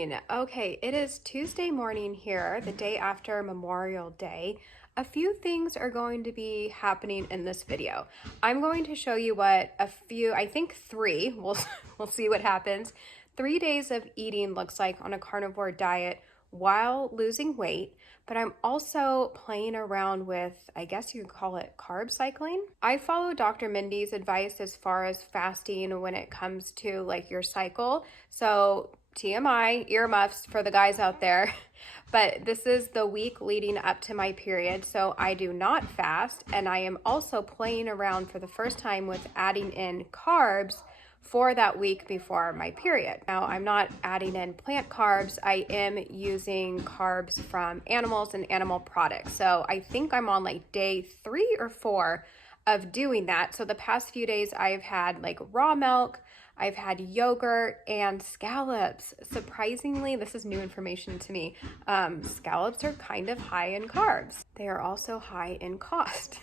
morning. Okay, it is Tuesday morning here, the day after Memorial Day. A few things are going to be happening in this video. I'm going to show you what I think three, we'll see what happens. 3 days of eating looks like on a carnivore diet while losing weight, but I'm also playing around with, I guess you could call it carb cycling. I follow Dr. Mindy's advice as far as fasting when it comes to like your cycle. So TMI, earmuffs for the guys out there, but this is the week leading up to my period, so I do not fast, and I am also playing around for the first time with adding in carbs for that week before my period. Now, I'm not adding in plant carbs. I am using carbs from animals and animal products. So I think I'm on like day 3 or 4 of doing that. So the past few days I've had like raw milk, I've had yogurt and scallops. Surprisingly, this is new information to me. Scallops are kind of high in carbs. They are also high in cost.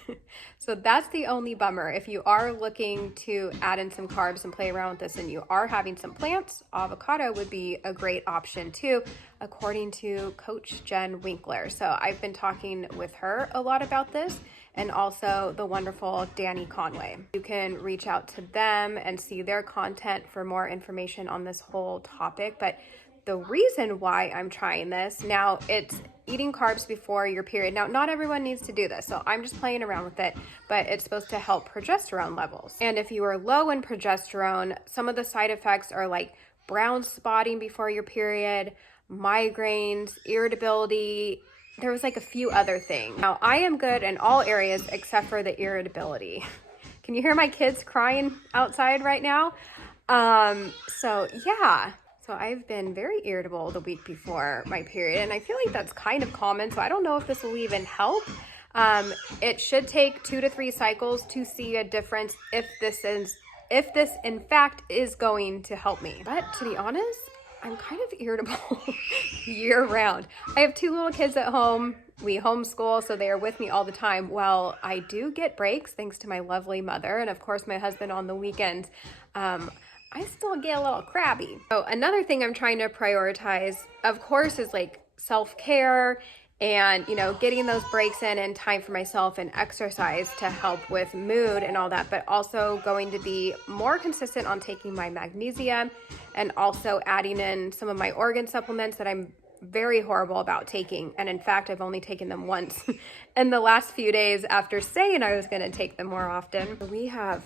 So that's the only bummer. If you are looking to add in some carbs and play around with this and you are having some plants, avocado would be a great option too, according to Coach Jen Winkler. So I've been talking with her a lot about this, and also the wonderful Danny Conway. You can reach out to them and see their content for more information on this whole topic. But the reason why I'm trying this, now it's eating carbs before your period. Now, not everyone needs to do this, so I'm just playing around with it, but it's supposed to help progesterone levels. And if you are low in progesterone, some of the side effects are like brown spotting before your period, migraines, irritability. There was like a few other things. Now, I am good in all areas except for the irritability. Can you hear my kids crying outside right now? So I've been very irritable the week before my period, and I feel like that's kind of common, so I don't know if this will even help. It should take 2 to 3 cycles to see a difference if this in fact is going to help me. But to be honest, I'm kind of irritable year round. I have 2 little kids at home. We homeschool, so they are with me all the time. Well, I do get breaks thanks to my lovely mother and of course my husband on the weekends. I still get a little crabby. So another thing I'm trying to prioritize, of course, is like self-care and, getting those breaks in time for myself and exercise to help with mood and all that, but also going to be more consistent on taking my magnesium and also adding in some of my organ supplements that I'm very horrible about taking. And in fact, I've only taken them once in the last few days after saying I was going to take them more often. We have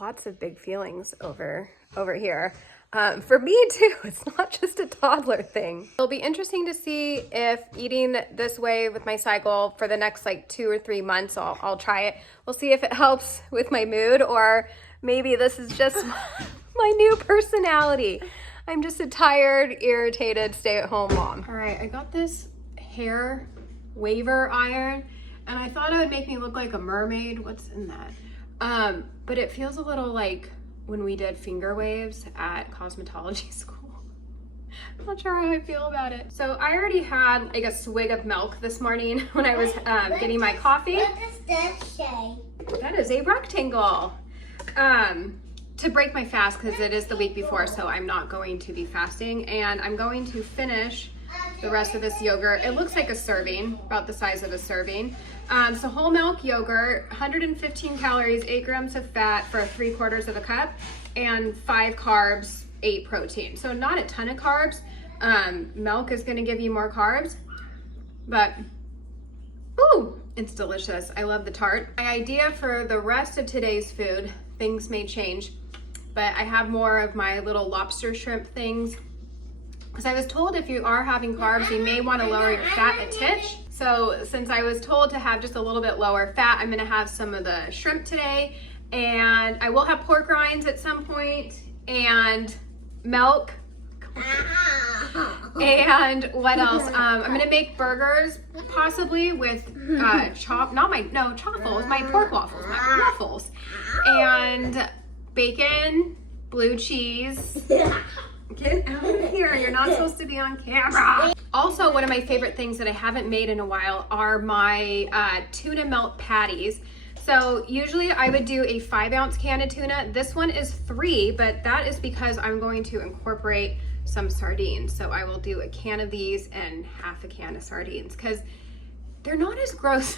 lots of big feelings over here. For me too, it's not just a toddler thing. It'll be interesting to see if eating this way with my cycle for the next like 2 or 3 months, I'll try it. We'll see if it helps with my mood, or maybe this is just my new personality. I'm just a tired, irritated stay-at-home mom. All right, I got this hair waver iron, and I thought it would make me look like a mermaid. What's in that? But it feels a little like when we did finger waves at cosmetology school. I'm not sure how I feel about it. So I already had like a swig of milk this morning when I was getting my coffee. What does that say? That is a rectangle. To break my fast, because it is the week before, so I'm not going to be fasting, and I'm going to finish the rest of this yogurt. It looks like a serving, about the size of a serving. So whole milk yogurt, 115 calories, 8 grams of fat for 3/4 of a cup, and 5 carbs, 8 protein. So not a ton of carbs. Milk is gonna give you more carbs, but ooh, it's delicious. I love the tart. My idea for the rest of today's food, things may change, but I have more of my little lobster shrimp things. Because I was told if you are having carbs, you may want to lower your fat a titch. So since I was told to have just a little bit lower fat, I'm going to have some of the shrimp today. And I will have pork rinds at some point, and milk. And what else? I'm going to make burgers, possibly with truffles, my pork waffles, my waffles. And bacon, blue cheese. Get out of here, you're not supposed to be on camera. Also, one of my favorite things that I haven't made in a while are my tuna melt patties. So usually I would do a 5-ounce can of tuna. This one is 3, but that is because I'm going to incorporate some sardines. So I will do a can of these and half a can of sardines, because they're not as gross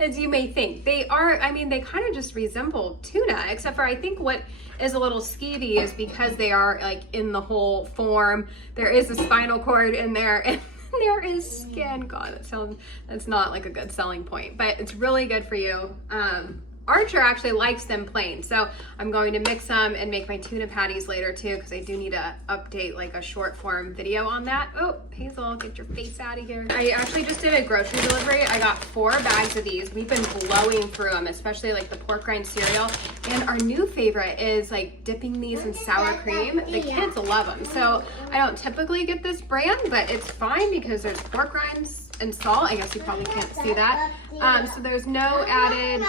as you may think. They are, I mean, they kind of just resemble tuna, except for I think what is a little skeevy is because they are like in the whole form. There is a spinal cord in there, and there is skin. God, that's not like a good selling point, but it's really good for you. Archer actually likes them plain, so I'm going to mix them and make my tuna patties later too, because I do need to update like a short form video on that. Oh, Hazel, get your face out of here. I actually just did a grocery delivery. I got 4 bags of these. We've been blowing through them, especially like the pork rind cereal. And our new favorite is like dipping these in sour cream. The kids love them. So I don't typically get this brand, but it's fine because there's pork rinds and salt. I guess you probably can't see that. So there's no added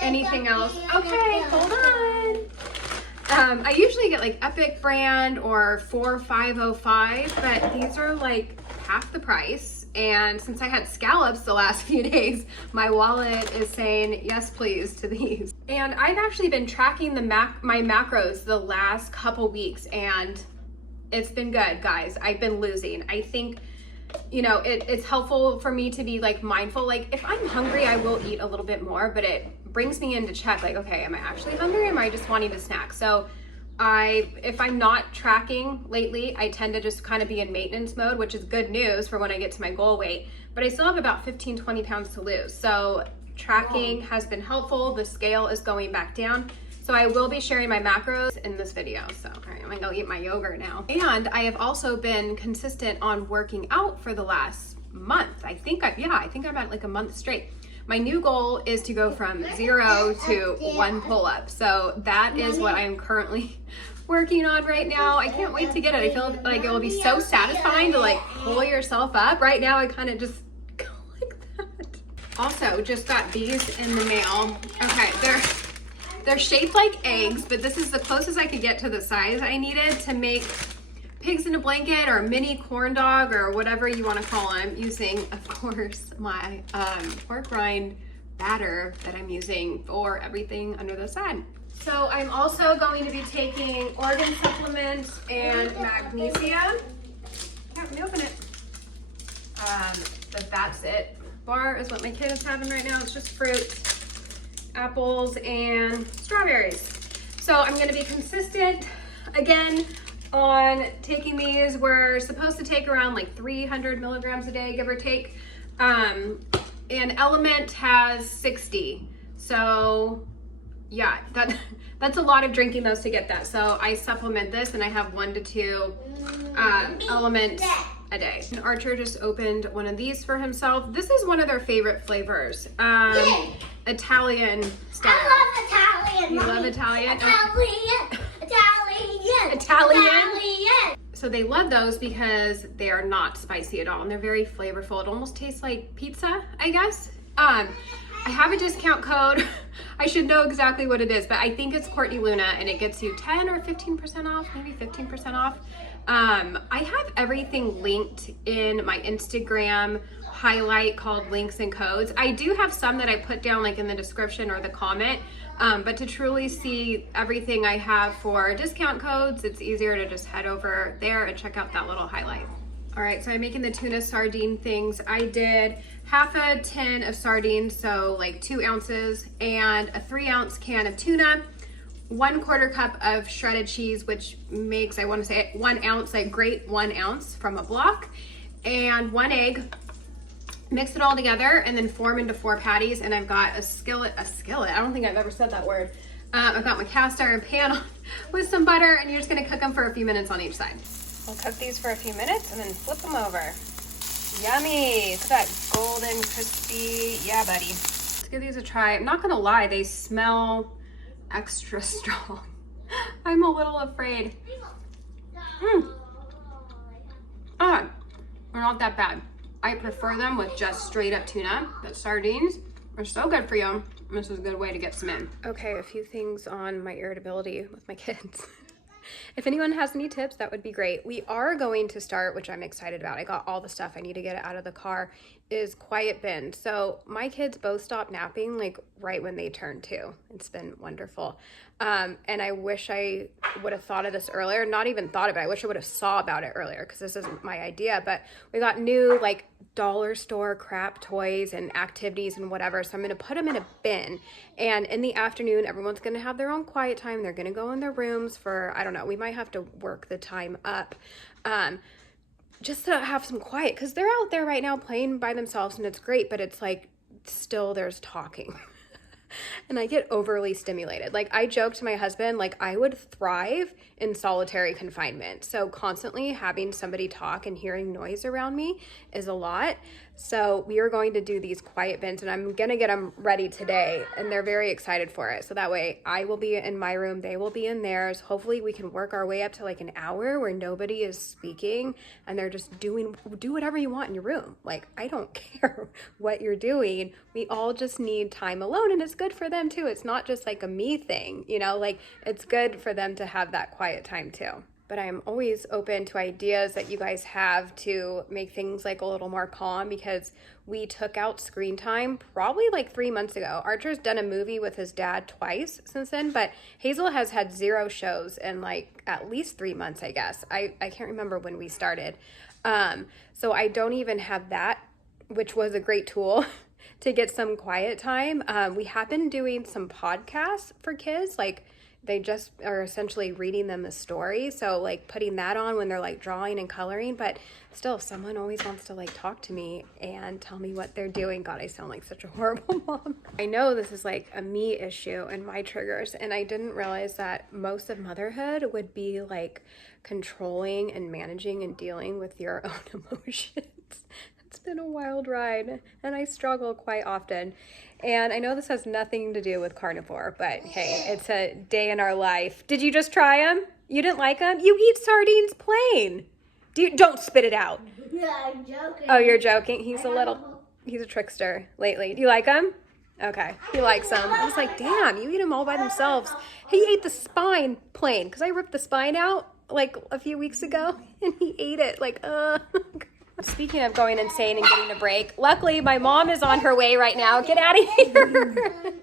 anything else. Okay, hold on. I usually get like Epic brand or 4505, but these are like half the price. And since I had scallops the last few days, my wallet is saying yes please to these. And I've actually been tracking my macros the last couple weeks, and it's been good, guys. I've been losing. I think, you know, it's helpful for me to be like mindful. Like if I'm hungry, I will eat a little bit more, but it brings me into check. Like, okay, am I actually hungry? Or am I just wanting to snack? So if I'm not tracking lately, I tend to just kind of be in maintenance mode, which is good news for when I get to my goal weight, but I still have about 15, 20 pounds to lose. So tracking has been helpful. The scale is going back down. So I will be sharing my macros in this video. So all right, I'm gonna go eat my yogurt now. And I have also been consistent on working out for the last month. I think I'm at like a month straight. My new goal is to go from 0 to 1 pull-up. So that is what I'm currently working on right now. I can't wait to get it. I feel like it will be so satisfying to like pull yourself up. Right now I kind of just go like that. Also, just got these in the mail. Okay, they're shaped like eggs, but this is the closest I could get to the size I needed to make pigs in a blanket or a mini corn dog or whatever you want to call them, using, of course, my pork rind batter that I'm using for everything under the sun. So I'm also going to be taking organ supplements and magnesium. Yeah, let me open it. But that's it. Bar is what my kid is having right now. It's just fruit, apples, and strawberries. So I'm going to be consistent again on taking these. We're supposed to take around like 300 milligrams a day, give or take. And Element has 60. So yeah, that's a lot of drinking those to get that. So I supplement this, and I have 1 to 2 Elements a day. And Archer just opened one of these for himself. This is one of their favorite flavors. Italian style. I love Italian. You love Italian? Italian. So they love those because they are not spicy at all, and they're very flavorful. It almost tastes like pizza, I guess. I have a discount code. I should know exactly what it is, but I think it's Courtney Luna, and it gets you 10 or 15% off, maybe 15% off. I have everything linked in my Instagram highlight called links and codes. I do have some that I put down like in the description or the comment, but to truly see everything I have for discount codes, it's easier to just head over there and check out that little highlight. All right, so I'm making the tuna sardine things. I did half a tin of sardines, so like 2 ounces, and a 3-ounce can of tuna, 1/4 cup of shredded cheese, which makes, I want to say 1 ounce. I grate 1 ounce from a block, and 1 egg. Mix it all together and then form into 4 patties. And I've got a skillet. I don't think I've ever said that word. I've got my cast iron pan on with some butter, and you're just gonna cook them for a few minutes on each side. We'll cook these for a few minutes and then flip them over. Yummy, it's that golden crispy, yeah buddy. Let's give these a try. I'm not gonna lie, they smell extra strong. I'm a little afraid. They're not that bad. I prefer them with just straight up tuna, but sardines are so good for you. This is a good way to get some in. Okay, a few things on my irritability with my kids. If anyone has any tips, that would be great. We are going to start, which I'm excited about. I got all the stuff I need to get out of the car, is quiet bin. So my kids both stopped napping like right when they turned 2. It's been wonderful. And I wish I would have thought of this earlier. Not even thought of it. I wish I would have saw about it earlier because this isn't my idea. But we got new like dollar store crap toys and activities and whatever. So I'm going to put them in a bin. And in the afternoon, everyone's going to have their own quiet time. They're going to go in their rooms for, I don't know, we might have to work the time up. Just to have some quiet because they're out there right now playing by themselves and it's great. But it's like still there's talking. And I get overly stimulated. Like I joke to my husband, like I would thrive in solitary confinement. So constantly having somebody talk and hearing noise around me is a lot. So we are going to do these quiet bins and I'm going to get them ready today. And they're very excited for it. So that way I will be in my room. They will be in theirs. Hopefully we can work our way up to like an hour where nobody is speaking and they're just do whatever you want in your room. Like, I don't care what you're doing. We all just need time alone and it's good for them too. It's not just like a me thing, you know, like it's good for them to have that quiet time too. But I am always open to ideas that you guys have to make things like a little more calm because we took out screen time probably like 3 months ago. Archer's done a movie with his dad twice since then, but Hazel has had 0 shows in like at least 3 months, I guess. I can't remember when we started. So I don't even have that, which was a great tool to get some quiet time. We have been doing some podcasts for kids, like they just are essentially reading them a story. So like putting that on when they're like drawing and coloring, but still someone always wants to like talk to me and tell me what they're doing. God, I sound like such a horrible mom. I know this is like a me issue and my triggers. And I didn't realize that most of motherhood would be like controlling and managing and dealing with your own emotions. It's been a wild ride and I struggle quite often. And I know this has nothing to do with Carnivore, but hey, it's a day in our life. Did you just try them? You didn't like them? You eat sardines plain. Don't spit it out. No, I'm joking. Oh, you're joking? He's a trickster lately. Do you like them? Okay, he likes them. I was like, damn, you eat them all by themselves. He ate the spine plain because I ripped the spine out like a few weeks ago and he ate it like, Speaking of going insane and getting a break, luckily my mom is on her way right now. Get out of here.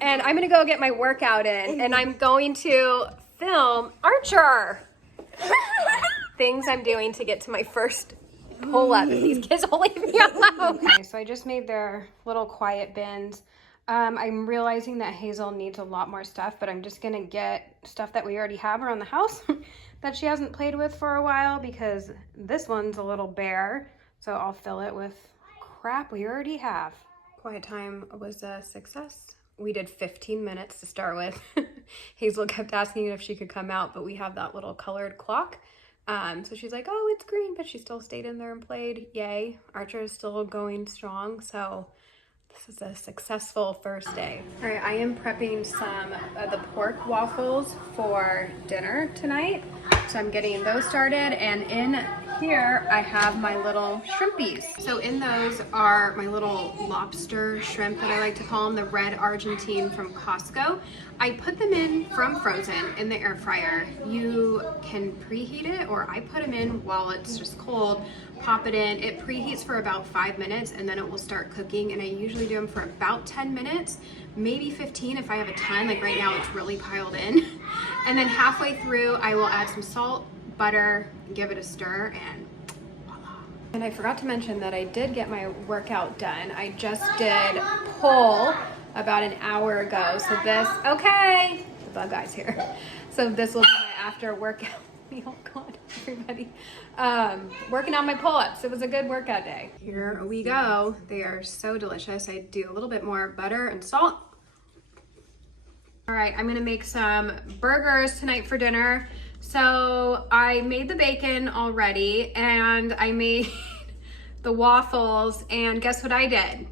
And I'm going to go get my workout in and I'm going to film Archer. Things I'm doing to get to my first pull-up. These kids will leave me alone. Okay, so I just made their little quiet bins. I'm realizing that Hazel needs a lot more stuff, but I'm just going to get stuff that we already have around the house that she hasn't played with for a while because this one's a little bare. So I'll fill it with crap we already have. Quiet time was a success. We did 15 minutes to start with. Hazel kept asking if she could come out, but we have that little colored clock. So she's like, oh, it's green, but she still stayed in there and played. Yay. Archer is still going strong. So this is a successful first day. All right, I am prepping some of the pork waffles for dinner tonight. So I'm getting those started, and in here I have my little shrimpies. So in those are my little lobster shrimp that I like to call them, the red Argentine from Costco. I put them in from frozen in the air fryer. You can preheat it, or I put them in while it's just cold, pop it in. It preheats for about 5 minutes and then it will start cooking, and I usually do them for about 10 minutes, maybe 15 if I have a ton. Like right now it's really piled in. And then halfway through I will add some salt, butter, give it a stir, and voila. And I forgot to mention that I did get my workout done. I just did pull about an hour ago. So this, okay, the bug guy's here. So this will be my after workout. Oh God, everybody. Working on my pull-ups. It was a good workout day. Here we go. They are so delicious. I do a little bit more butter and salt. All right, I'm gonna make some burgers tonight for dinner. So I made the bacon already and I made the waffles, and guess what I did?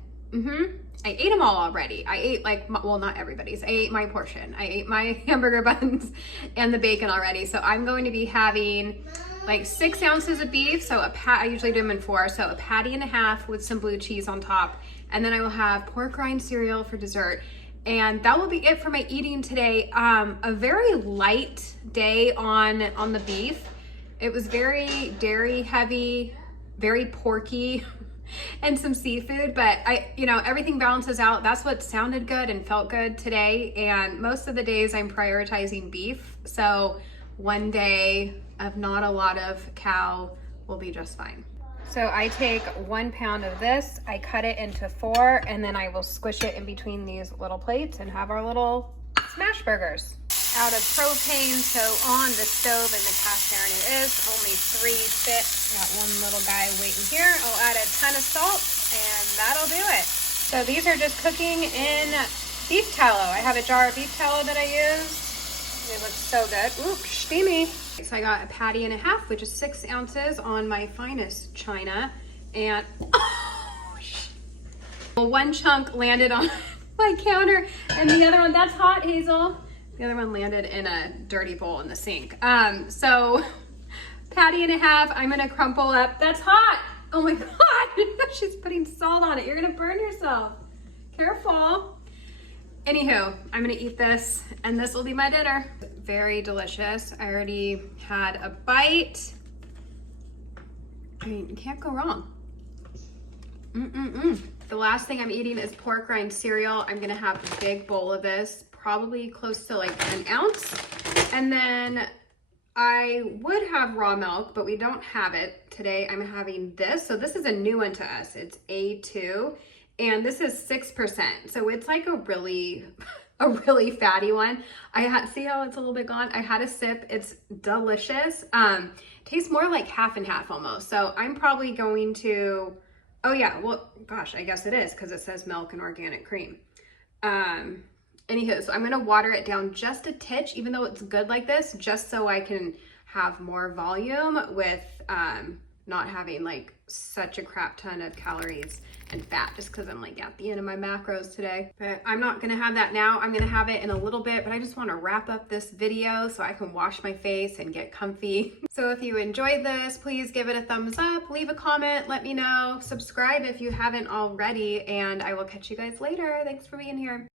I ate them all already. I ate well, not everybody's. I ate my portion. I ate my hamburger buns and the bacon already. So I'm going to be having like 6 ounces of beef. So I usually do them in 4. So a patty and a half with some blue cheese on top. And then I will have pork rind cereal for dessert. And that will be it for my eating today. A very light day on the beef. It was very dairy heavy, very porky. and some seafood, but everything balances out. That's what sounded good and felt good today. And most of the days I'm prioritizing beef. So one day of not a lot of cow will be just fine. So I take 1 pound of this, I cut it into 4, and then I will squish it in between these little plates and have our little smash burgers. Out of propane, so on the stove in the cast iron it is. Only 3 fit. Got one little guy waiting here. I'll add a ton of salt and that'll do it. So these are just cooking in beef tallow. I have a jar of beef tallow that I use. It looks so good. Ooh, steamy. So I got a patty and a half, which is 6 ounces on my finest china. And one chunk landed on my counter and the other one, that's hot, Hazel. The other one landed in a dirty bowl in the sink. So patty and a half, I'm gonna crumple up. That's hot. Oh my God, she's putting salt on it. You're gonna burn yourself. Careful. Anywho, I'm gonna eat this and this will be my dinner. Very delicious. I already had a bite. I mean, you can't go wrong. The last thing I'm eating is pork rind cereal. I'm gonna have a big bowl of this, probably close to like an ounce. And then I would have raw milk, but we don't have it. Today I'm having this. So this is a new one to us. It's A2 and this is 6%. So it's like a really fatty one. See how it's a little bit gone? I had a sip, it's delicious. Tastes more like half and half almost. So I'm probably going to, oh yeah, well, gosh, I guess it is because it says milk and organic cream. Anywho, so I'm gonna water it down just a titch, even though it's good like this, just so I can have more volume with not having like such a crap ton of calories and fat, just because I'm like at the end of my macros today. But I'm not gonna have that now. I'm gonna have it in a little bit, but I just wanna wrap up this video so I can wash my face and get comfy. So if you enjoyed this, please give it a thumbs up, leave a comment, let me know, subscribe if you haven't already, and I will catch you guys later. Thanks for being here.